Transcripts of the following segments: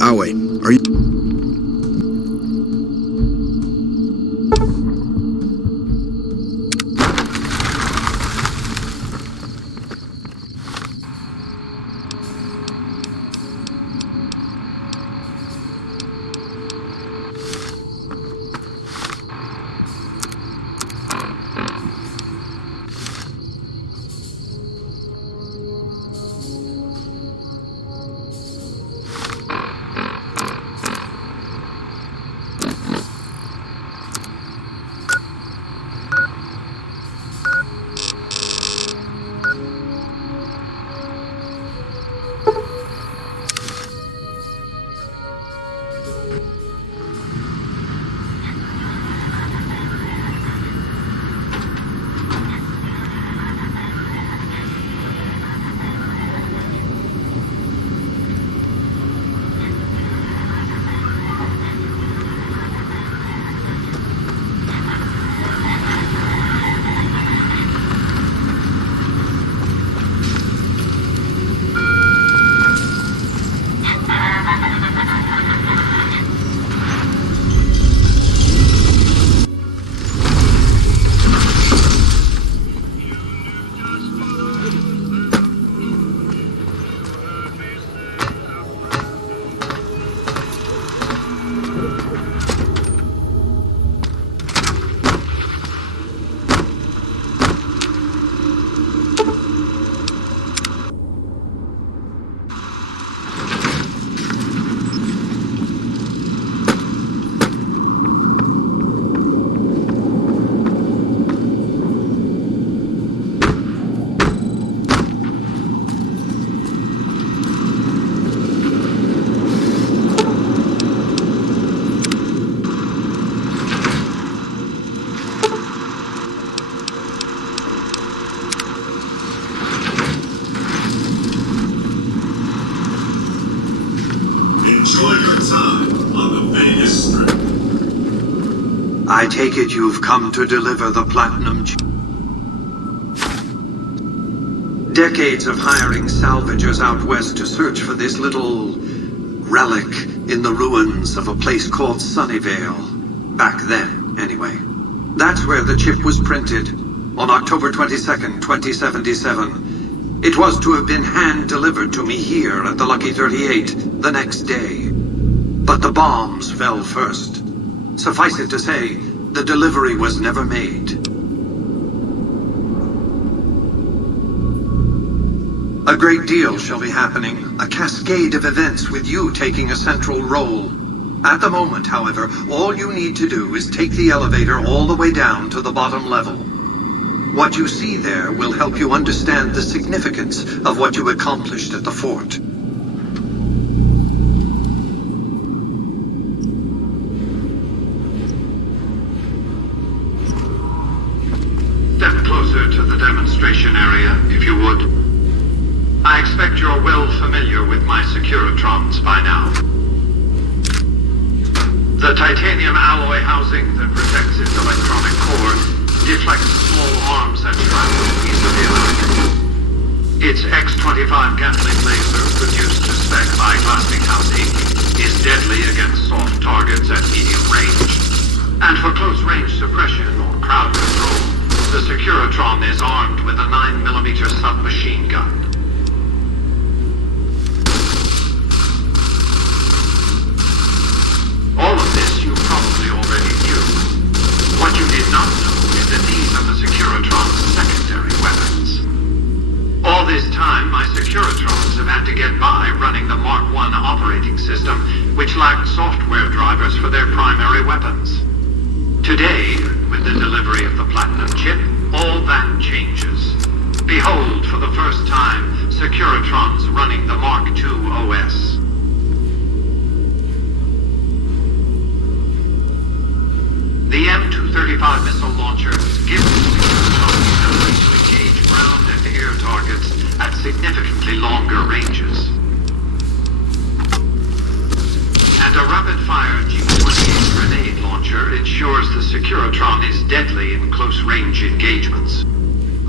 Awe, are you... Enjoy your time on the Vegas Strip. I take it you've come to deliver the Platinum Chip. Decades of hiring salvagers out west to search for this little relic in the ruins of a place called Sunnyvale. Back then, anyway. That's where the chip was printed, on October 22nd, 2077. It was to have been hand-delivered to me here at the Lucky 38 the next day. But the bombs fell first. Suffice it to say, the delivery was never made. A great deal shall be happening, a cascade of events with you taking a central role. At the moment, however, all you need to do is take the elevator all the way down to the bottom level. What you see there will help you understand the significance of what you accomplished at the fort. Step closer to the demonstration area, if you would. I expect you're well familiar with my Securitrons by now. The titanium alloy housing that protects its electronic core deflects small arms that travel easily enough. Its X-25 Gatling laser, produced to spec by Glassinghouse Inc., is deadly against soft targets at medium range. And for close-range suppression or crowd control, the Securitron is armed with a 9mm submachine gun. All of this you probably already knew. What you did not know is that these are the Securitron's secondary weapons. All this this time, my Securitrons have had to get by running the Mark I operating system, which lacked software drivers for their primary weapons. Today, with the delivery of the Platinum chip, all that changes. Behold, for the first time, Securitrons running the Mark II OS. The M235 missile launcher gives the Securitrons the ability to engage ground and air targets at significantly longer ranges. And a rapid-fire G-28 grenade launcher ensures the Securitron is deadly in close-range engagements.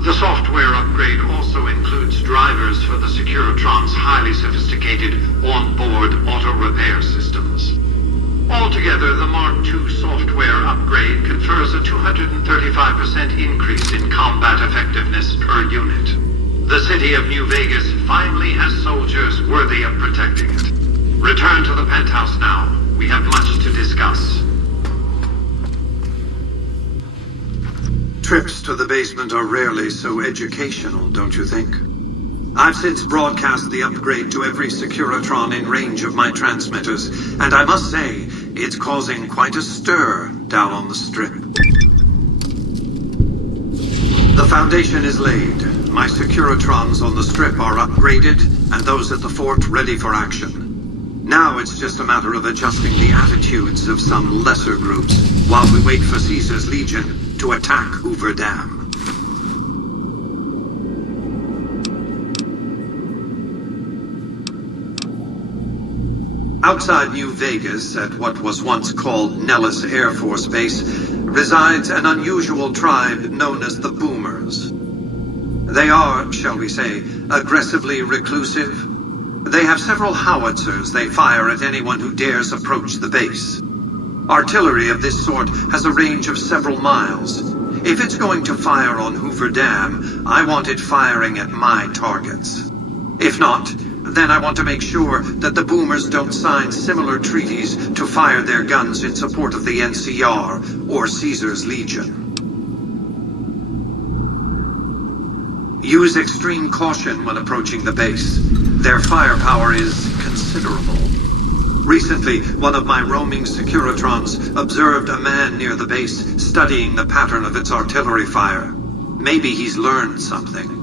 The software upgrade also includes drivers for the Securitron's highly sophisticated on-board auto-repair systems. Altogether, the Mark II software upgrade confers a 235% increase in combat effectiveness per unit. The city of New Vegas finally has soldiers worthy of protecting it. Return to the penthouse now. We have much to discuss. Trips to the basement are rarely so educational, don't you think? I've since broadcast the upgrade to every Securitron in range of my transmitters, and I must say, it's causing quite a stir down on the Strip. The foundation is laid. My Securitrons on the Strip are upgraded, and those at the fort ready for action. Now it's just a matter of adjusting the attitudes of some lesser groups, while we wait for Caesar's Legion to attack Hoover Dam. Outside New Vegas, at what was once called Nellis Air Force Base, resides an unusual tribe known as the Boomers. They are, shall we say, aggressively reclusive. They have several howitzers they fire at anyone who dares approach the base. Artillery of this sort has a range of several miles. If it's going to fire on Hoover Dam, I want it firing at my targets. If not, then I want to make sure that the Boomers don't sign similar treaties to fire their guns in support of the NCR or Caesar's Legion. Use extreme caution when approaching the base. Their firepower is considerable. Recently, one of my roaming Securitrons observed a man near the base studying the pattern of its artillery fire. Maybe he's learned something.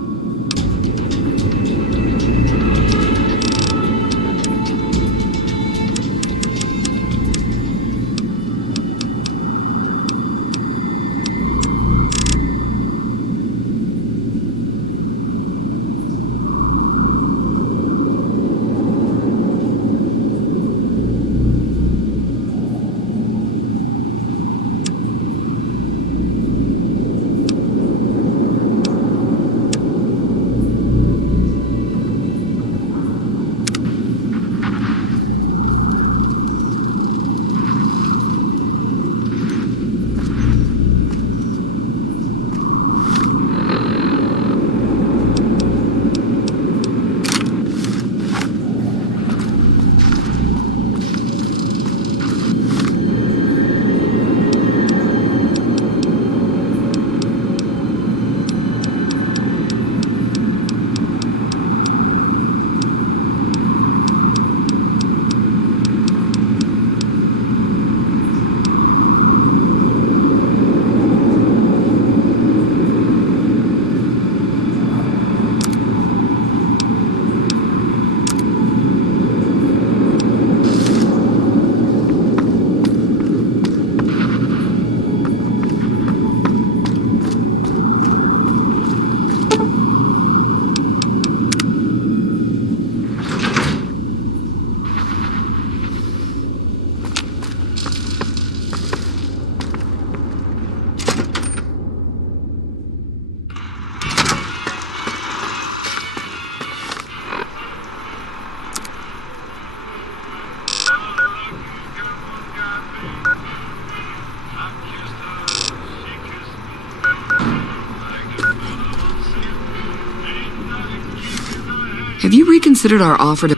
Have you reconsidered our offer to...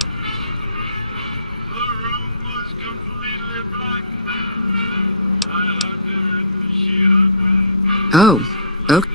Oh, okay.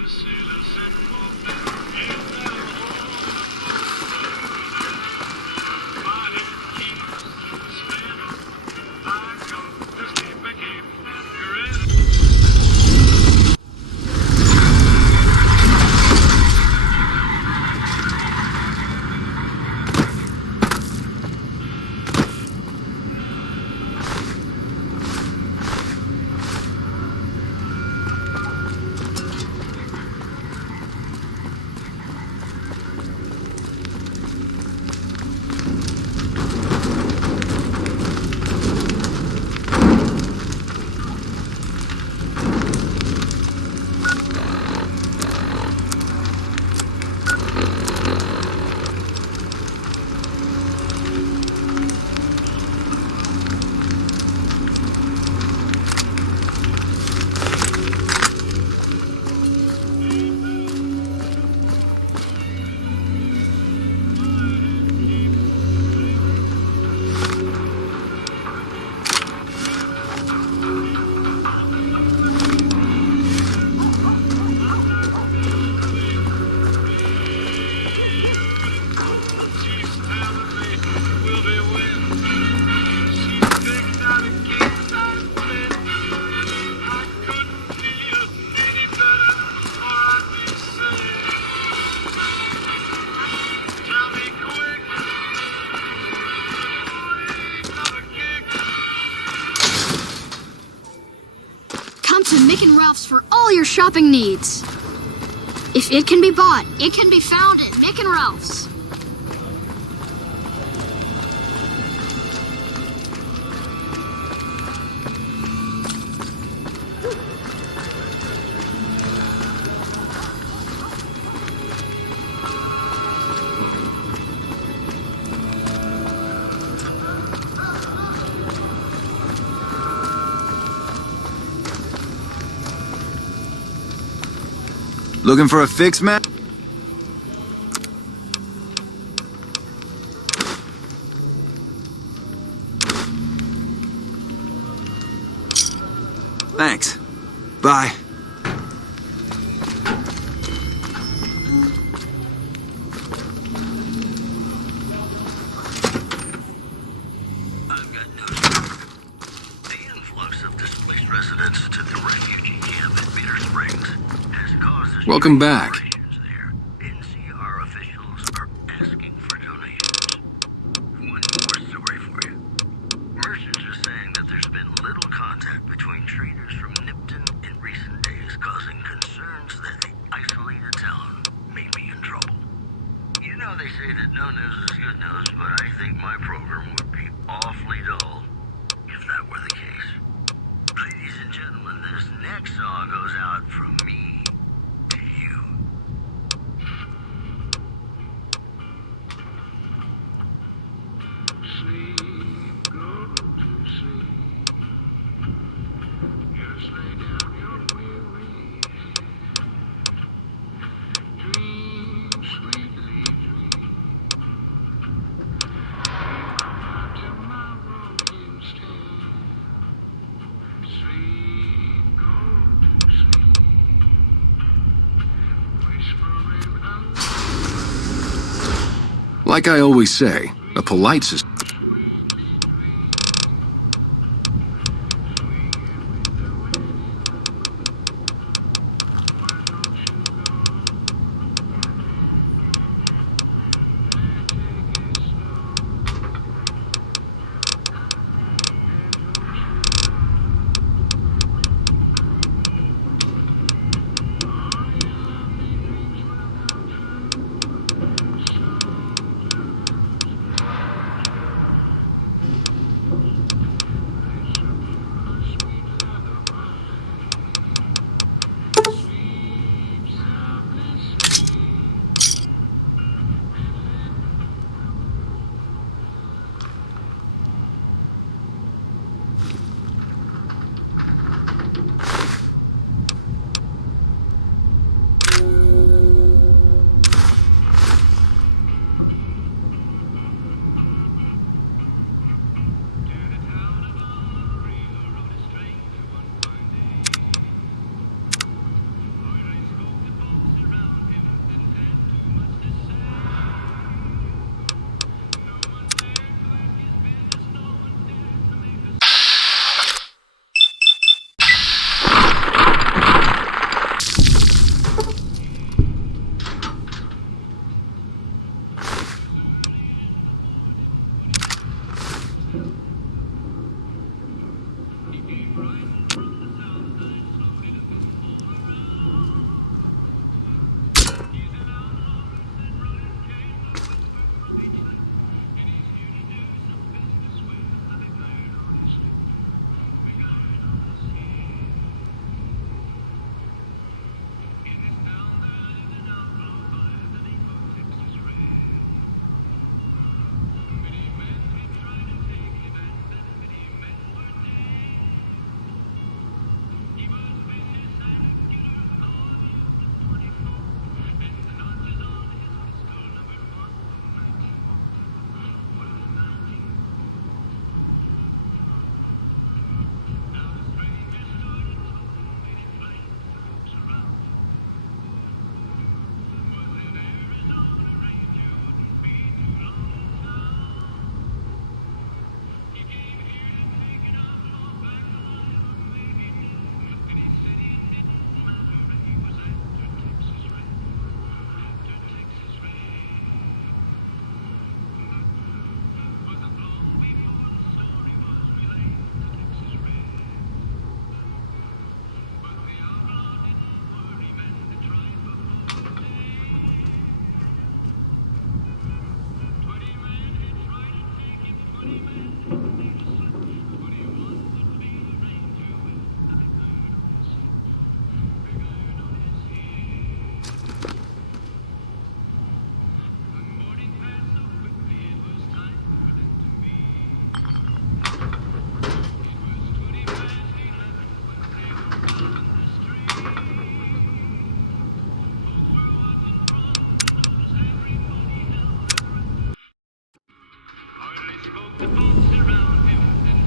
Mick and Ralph's for all your shopping needs. If it can be bought, it can be found at Mick and Ralph's. Looking for a fix, man? Thanks. Bye. I've got news. The influx of displaced residents to the refugee camp at Peter Springs has caused Welcome back. there. NCR officials are asking for donations. One more story for you. Merchants are saying that there's been little contact between traders from Nipton in recent days, causing concerns that the isolated town may be in trouble. You know they say that no news is good news, but I think my program would be awfully dull if that were the case. Ladies and gentlemen, this next song goes out from me to you. Sleep, go to sleep. Just lay down your weary head. Dream, sweetly dream. Tomorrow instead. Sleep, go to sleep. Whispering out. Like I always say, a polite society.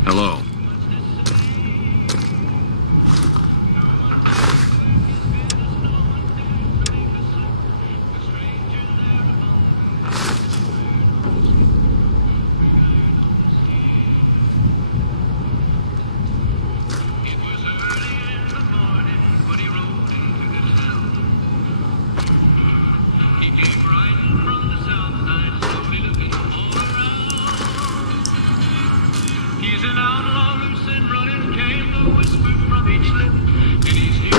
Hello. He's an outlaw loose and running, came the whisper from each lip, and he's here.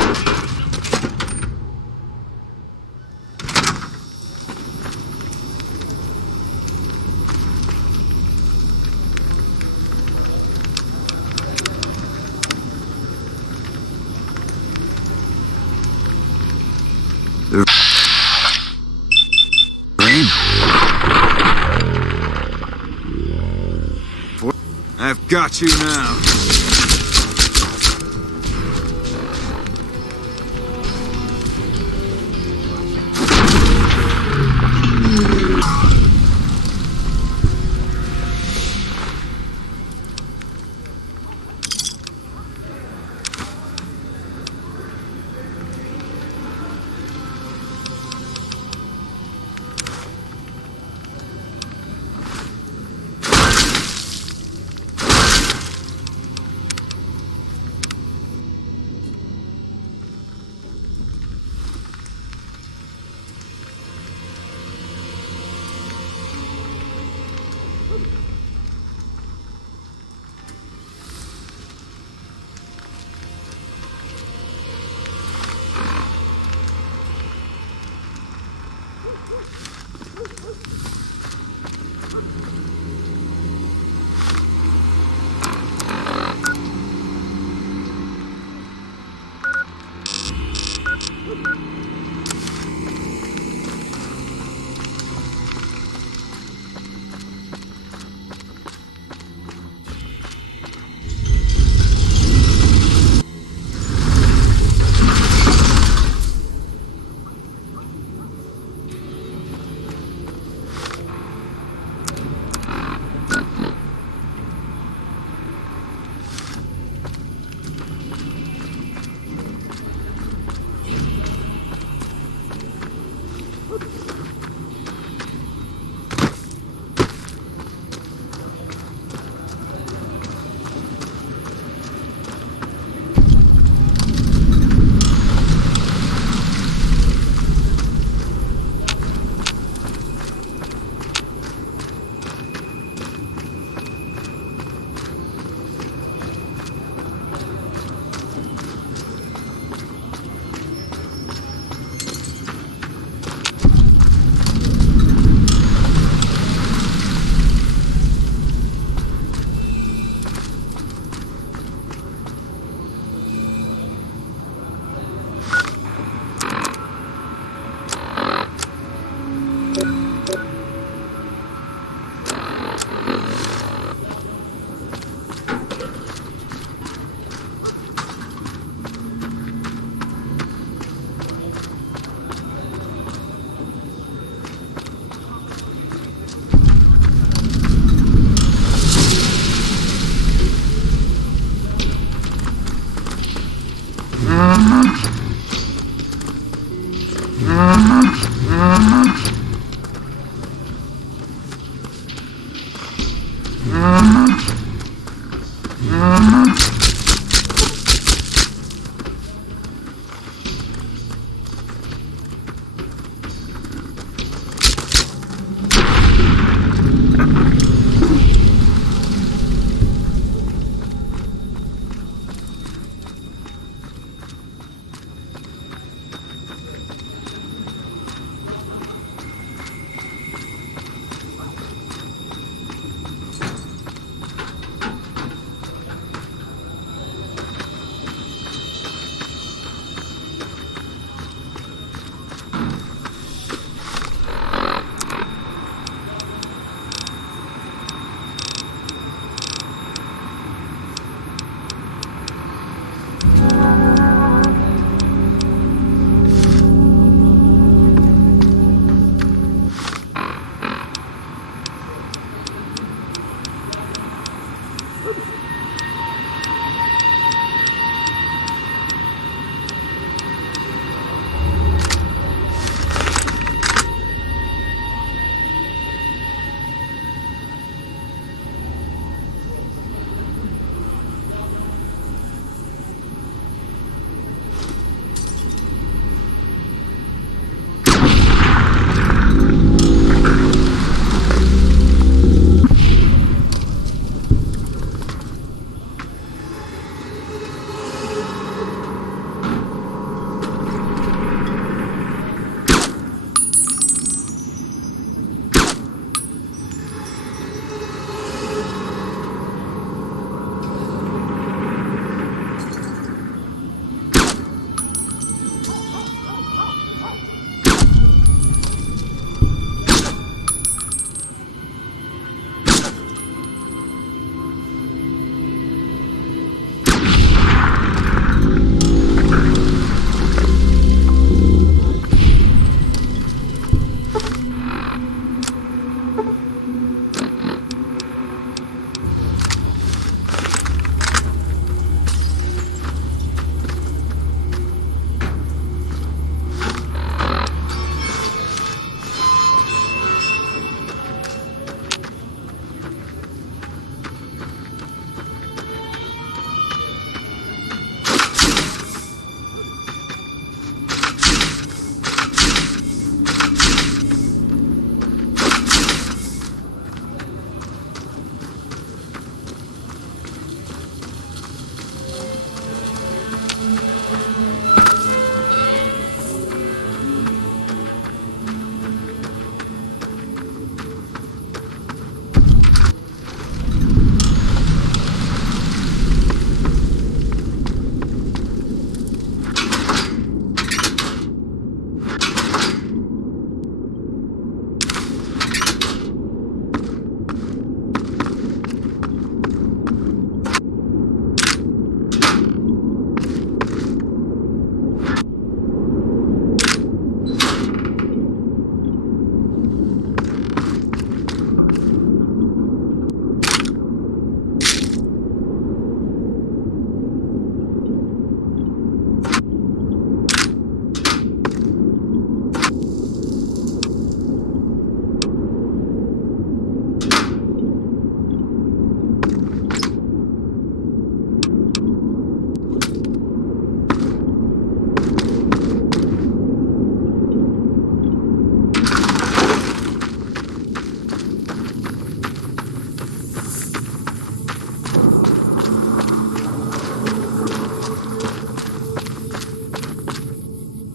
I've got you now.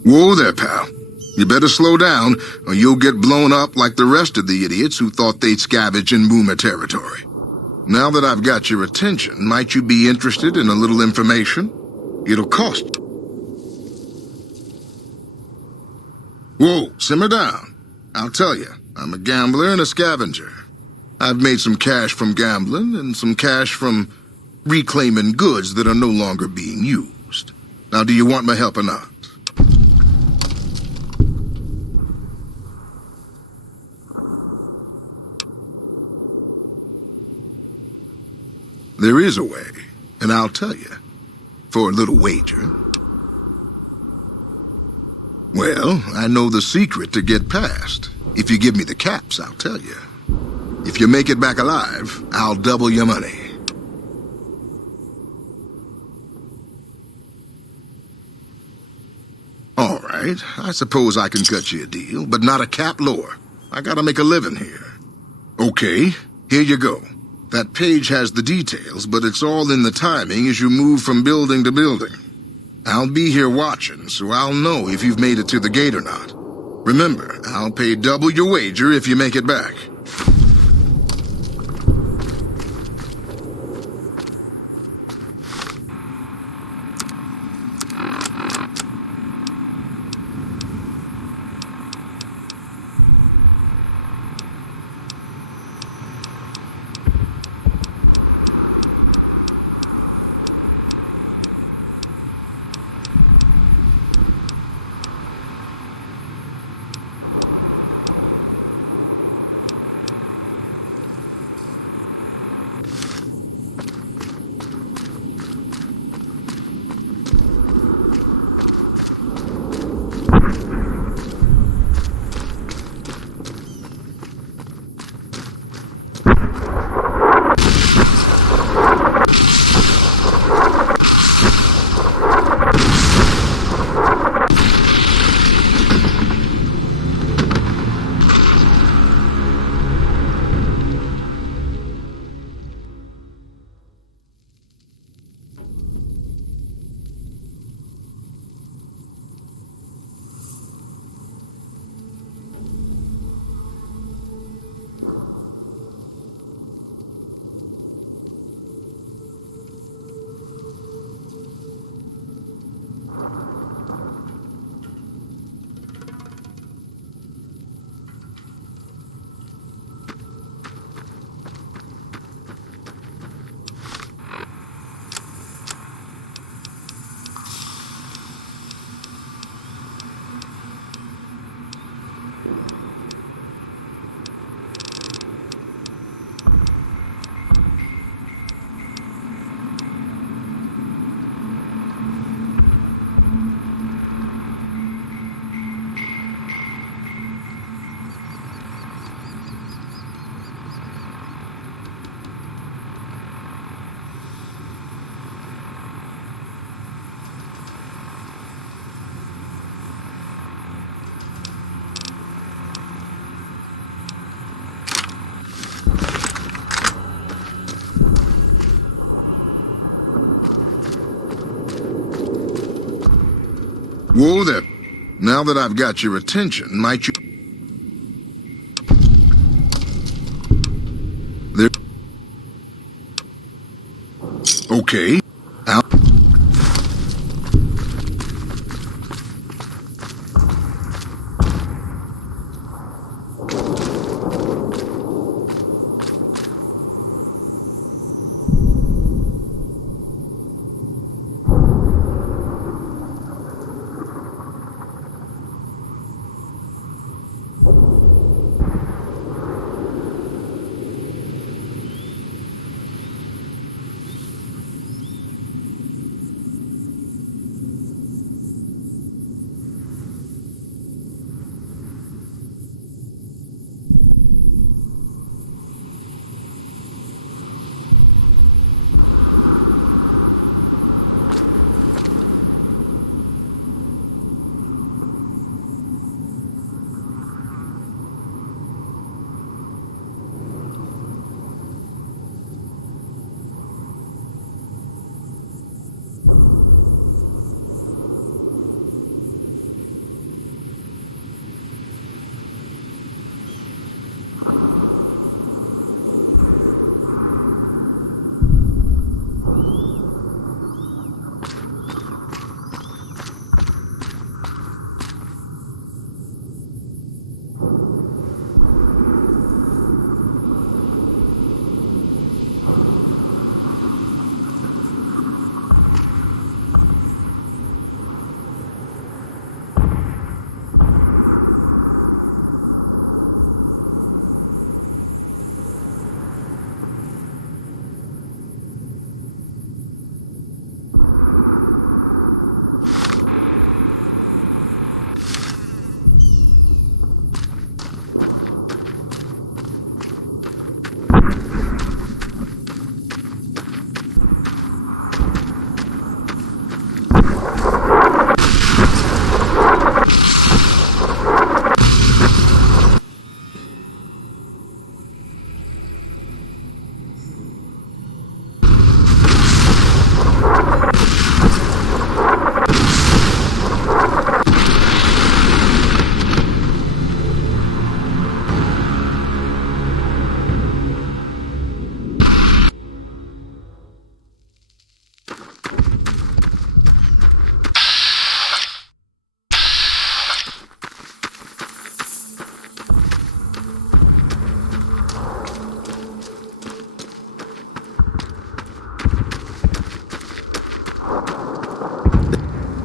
Whoa there, pal. You better slow down, or you'll get blown up like the rest of the idiots who thought they'd scavenge in Boomer territory. Now that I've got your attention, might you be interested in a little information? It'll cost. Whoa, simmer down. I'll tell you, I'm a gambler and a scavenger. I've made some cash from gambling and some cash from reclaiming goods that are no longer being used. Now, do you want my help or not? There is a way, and I'll tell you, for a little wager. Well, I know the secret to get past. If you give me the caps, I'll tell you. If you make it back alive, I'll double your money. All right, I suppose I can cut you a deal, but not a cap lower. I gotta make a living here. Okay, here you go. That page has the details, but it's all in the timing as you move from building to building. I'll be here watching, so I'll know if you've made it to the gate or not. Remember, I'll pay double your wager if you make it back. Whoa there. Now that I've got your attention, might you... There... Okay. Out.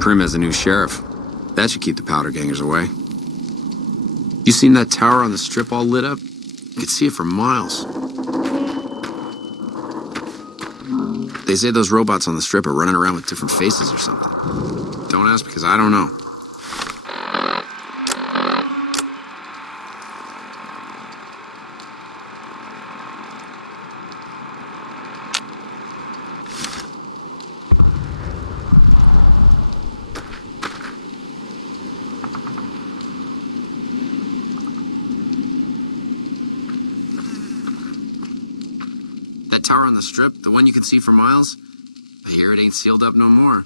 Krim as the new sheriff. That should keep the powder gangers away. You seen that tower on the strip all lit up? You could see it for miles. They say those robots on the strip are running around with different faces or something. Don't ask because I don't know. That tower on the strip, the one you can see for miles, I hear it ain't sealed up no more.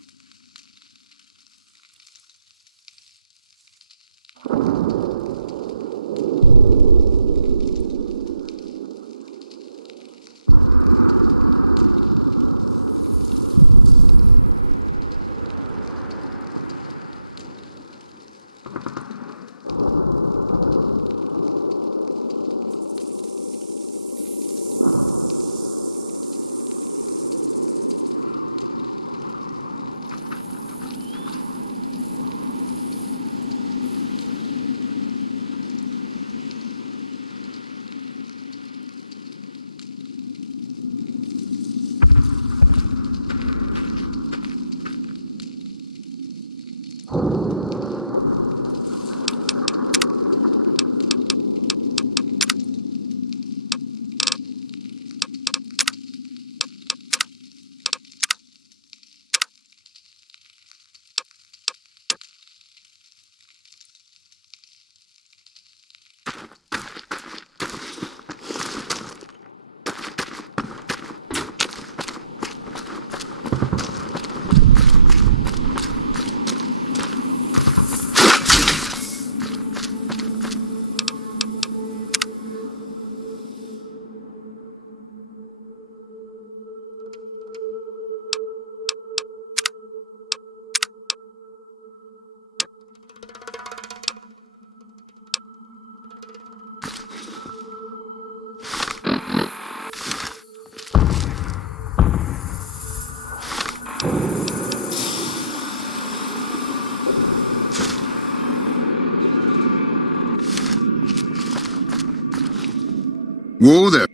Whoa there.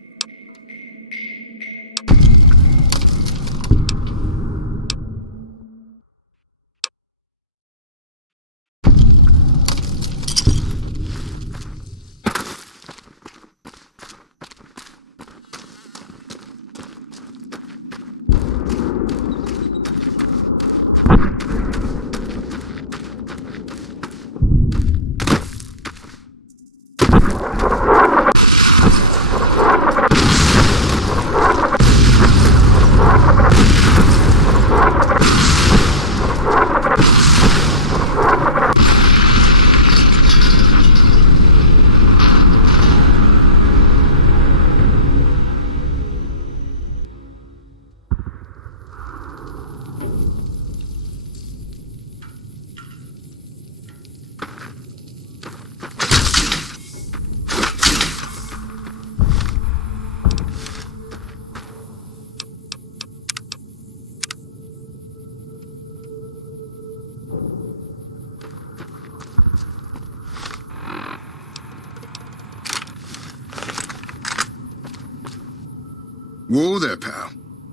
Whoa there, pal.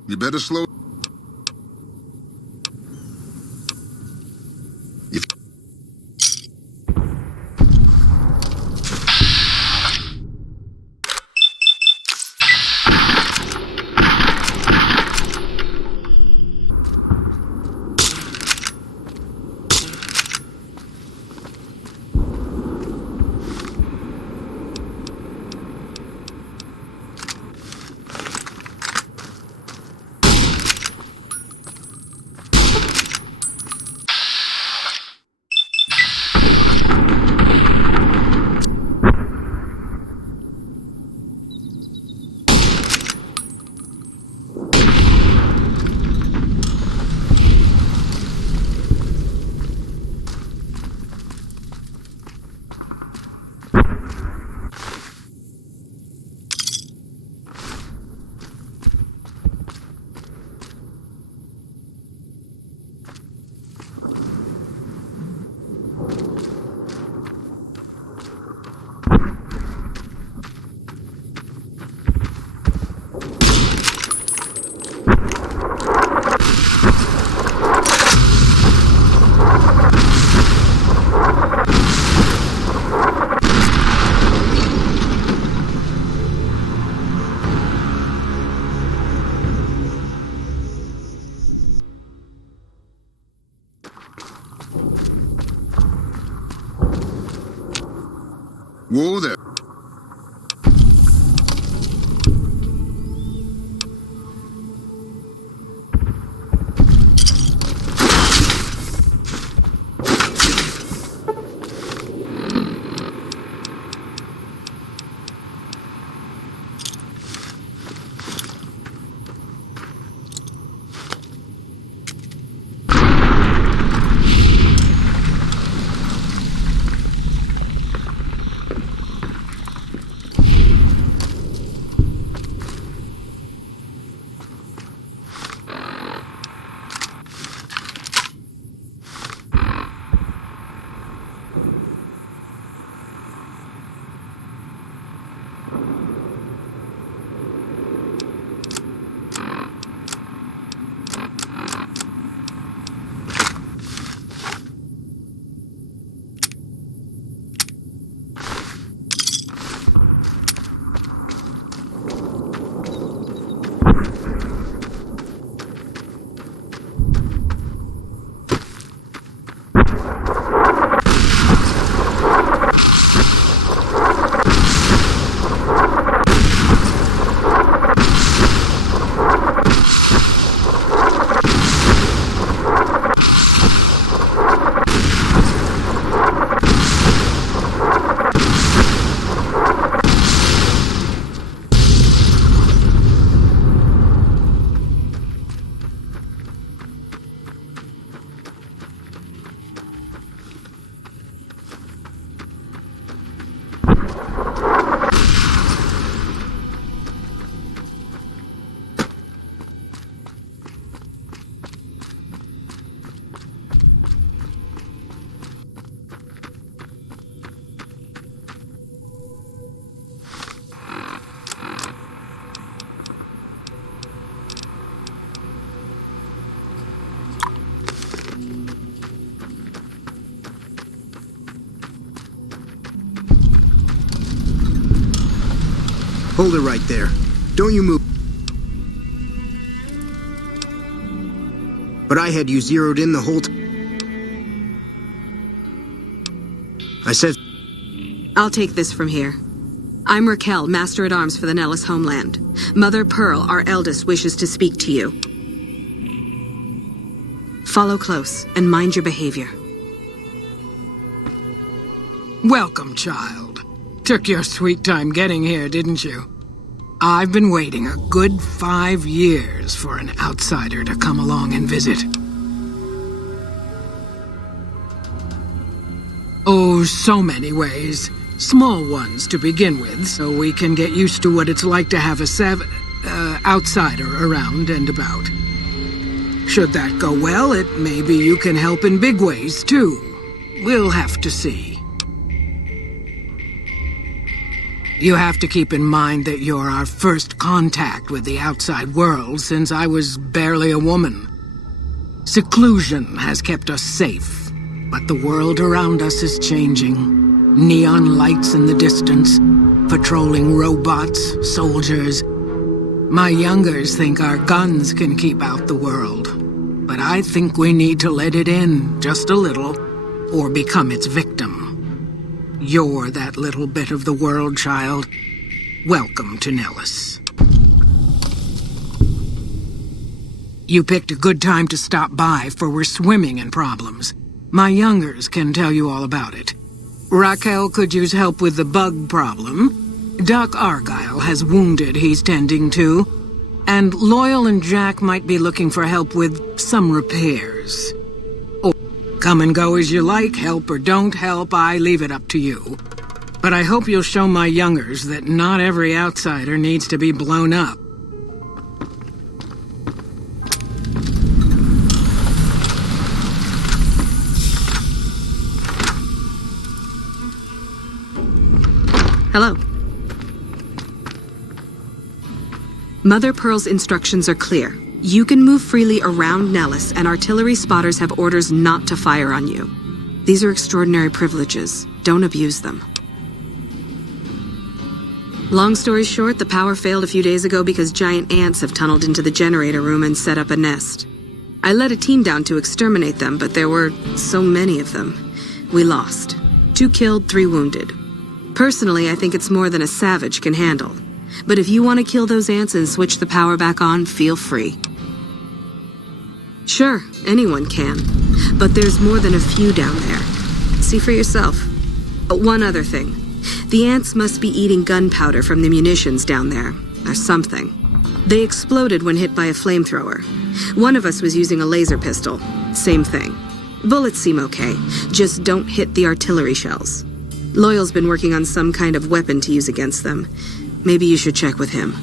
You better slow. If Whoa there. Hold it right there. Don't you move. But I had you zeroed in the whole time. I said... I'll take this from here. I'm Raquel, Master-at-Arms for the Nellis homeland. Mother Pearl, our eldest, wishes to speak to you. Follow close and mind your behavior. Welcome, child. Took your sweet time getting here, didn't you? I've been waiting a good 5 years for an outsider to come along and visit. Oh, so many ways. Small ones to begin with, so we can get used to what it's like to have a outsider around and about. Should that go well, maybe you can help in big ways, too. We'll have to see. You have to keep in mind that you're our first contact with the outside world since I was barely a woman. Seclusion has kept us safe, but the world around us is changing. Neon lights in the distance, patrolling robots, soldiers. My youngers think our guns can keep out the world, but I think we need to let it in just a little, or become its victim. You're that little bit of the world, child. Welcome to Nellis. You picked a good time to stop by, for we're swimming in problems. My youngers can tell you all about it. Raquel could use help with the bug problem. Doc Argyle has wounded he's tending to. And Loyal and Jack might be looking for help with some repairs. Or come and go as you like, help or don't help, I leave it up to you. But I hope you'll show my youngers that not every outsider needs to be blown up. Hello. Mother Pearl's instructions are clear. You can move freely around Nellis, and artillery spotters have orders not to fire on you. These are extraordinary privileges. Don't abuse them. Long story short, the power failed a few days ago because giant ants have tunneled into the generator room and set up a nest. I led a team down to exterminate them, but there were so many of them. We lost. 2 killed, 3 wounded. Personally, I think it's more than a savage can handle. But if you want to kill those ants and switch the power back on, feel free. Sure, anyone can. But there's more than a few down there. See for yourself. One other thing. The ants must be eating gunpowder from the munitions down there, or something. They exploded when hit by a flamethrower. One of us was using a laser pistol. Same thing. Bullets seem okay, just don't hit the artillery shells. Loyal's been working on some kind of weapon to use against them. Maybe you should check with him.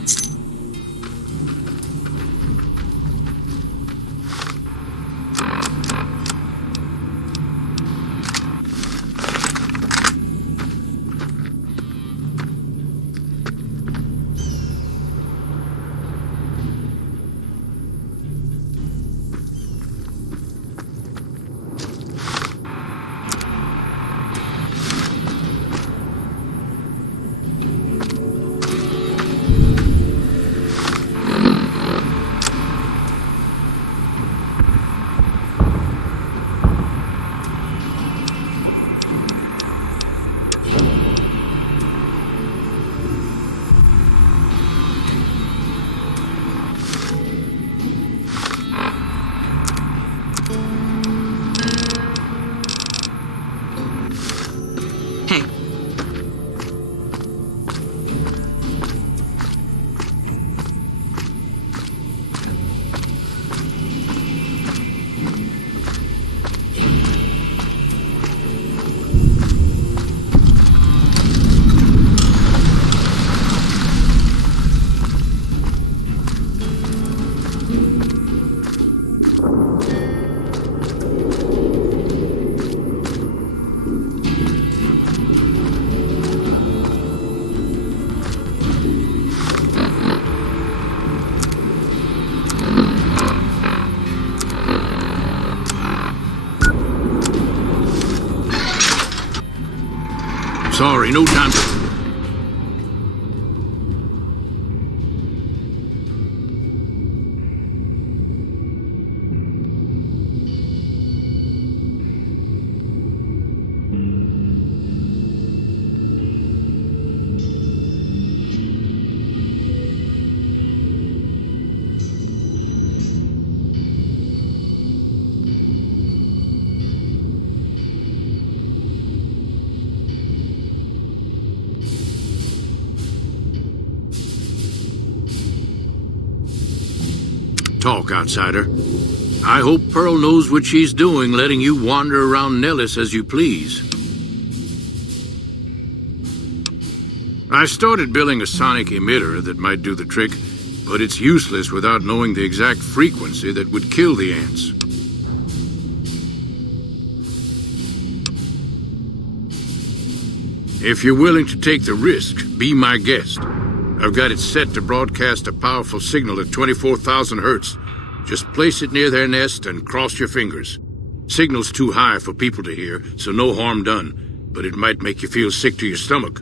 Sorry, no time to... Talk, outsider. I hope Pearl knows what she's doing, letting you wander around Nellis as you please. I started building a sonic emitter that might do the trick, but it's useless without knowing the exact frequency that would kill the ants. If you're willing to take the risk, be my guest. I've got it set to broadcast a powerful signal at 24,000 hertz. Just place it near their nest and cross your fingers. Signal's too high for people to hear, so no harm done, but it might make you feel sick to your stomach.